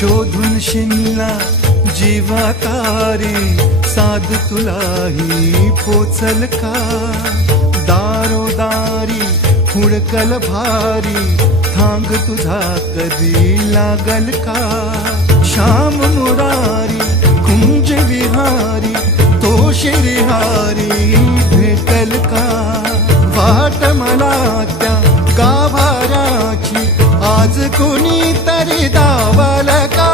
शोधून शिनला जीवातारी साध तुलाही पोचल का दारोदारी हुडकल भारी थांग तुझा कधी लागल का श्याम मुरारी कुंज विहारी तो शिरिहारी भेटल का वाट मला त्या गाभाराची आज कोणी तरी दावल का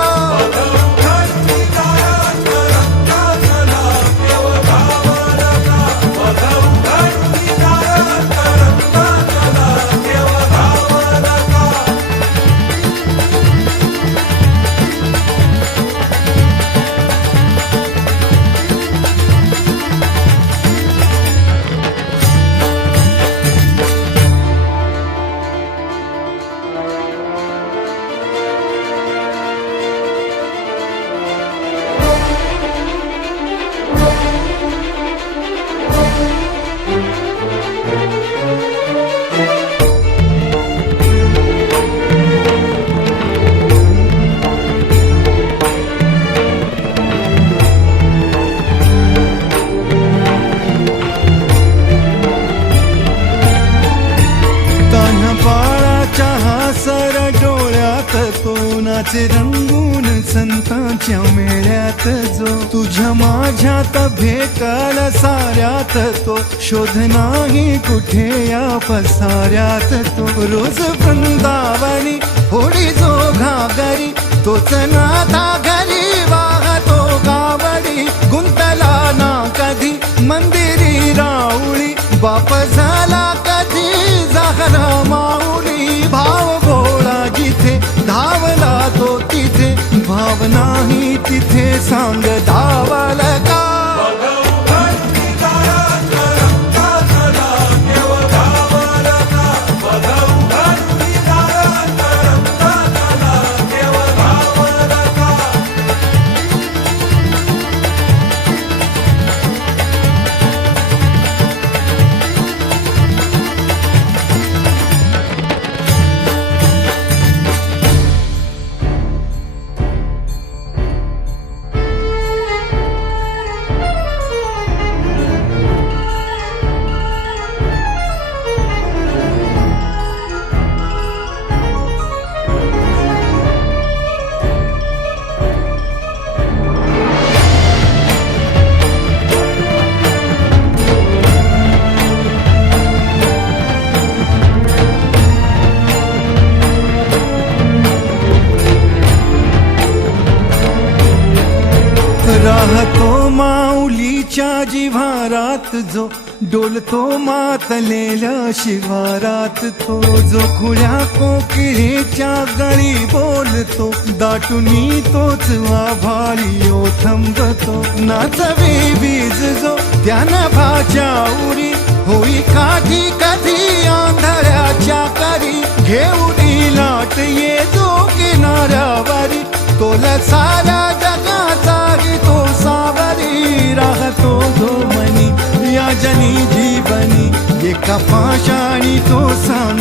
रंगून संतांच्या मेळ्यात जो तुझ्या माझ्यात भेटल साऱ्यात तो शोध नाही कुठे या पसाऱ्यात तो रोज वृंदावनी होडी जो घागरी तोच नाथा घरी वाहतो गावडी गुंतला ना कधी मंदिरी राऊळी बाप झाला कधी जाहरा माऊली भाव भोळा जिथे धावला तो तिथे भाव नाही तिथे सांग धावल का राहतो माऊलीच्या जिव्हारात जो डोलतो मातलेल्या शिवारात तो जो खुळ्या कोकिळेच्या गळी बोलतो दाटुनी तोच आभाळी ओथंबतो नाचवे वीज जो त्यानं भाच्या उरी होई काठी कधी आंधळ्याच्या करी घेऊन लाट ये जो किनाऱ्यावरी तोला सारा जगाचा तो सावरी राहतो जो मनी या जनी जीवनी एका पाशाणी तो सांग